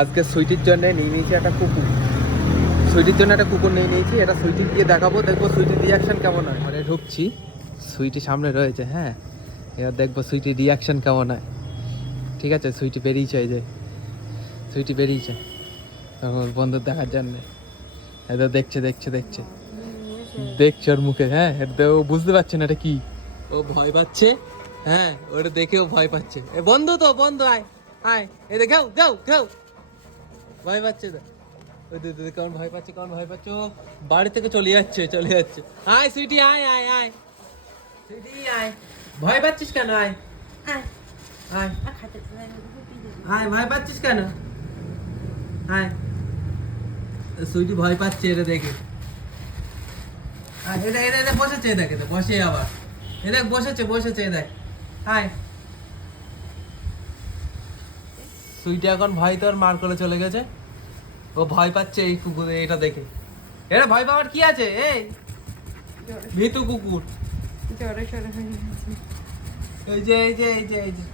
আজকে সুইটির জন্য নিয়ে নিয়েছি একটা কুকুর। সুইটির জন্য একটা কুকুর নিয়ে নিয়েছি, এটা সুইটির দিয়ে দেখাবো, দেখবো সুইটির রিয়াকশন কেমন হয়। ঘরে ঢুকছি, সুইটি সামনে রয়েছে। হ্যাঁ, এবার দেখবো সুইটির রিয়াকশন কেমন হয়। ঠিক আছে, সুইটি বেরিয়েছে, এই যে সুইটি বেরিয়েছে ওর বন্ধুর দেখার জন্য। এটা দেখছে দেখছে দেখছে দেখছে ওর মুখে। হ্যাঁ, এটা ও বুঝতে পারছে না এটা কি, ও ভয় পাচ্ছে। হ্যাঁ, ওটা দেখে ও ভয় পাচ্ছে। এ বন্ধু তো বন্ধু, আয় আয়, এই দেখ ঘেউ ঘেউ ঘেউ, ভয় পাচ্ছে তো। ওই দিদি কেমন ভয় পাচ্ছে, কেমন ভয় পাচ্ছে, ও বাড়ি থেকে চলে যাচ্ছে চলে যাচ্ছে। আয় সুইটি, আয় আয় আয়, সুইটি আয়, ভয় পাচ্ছিস কেন, আয় আয় আয় আয়, ভয় পাচ্ছিস কেন, আয়। সুইটি ভয় পাচ্ছে এটা দেখে। এটা এটা এটা বসেছে, দেখ এটা বসে আবার, এ দেখ বসেছে বসেছে, দেখ। হাই, সুইটি এখন ভয় তোর মার করে চলে গেছে। ও ভয় পাচ্ছে এই কুকুর এটা দেখে। এটা ভয় পাওয়ার কি আছে, এই ভীতু কুকুর। জ্বরে সরে হয়ে গেছে। এই যে এই যে এই যে এই যে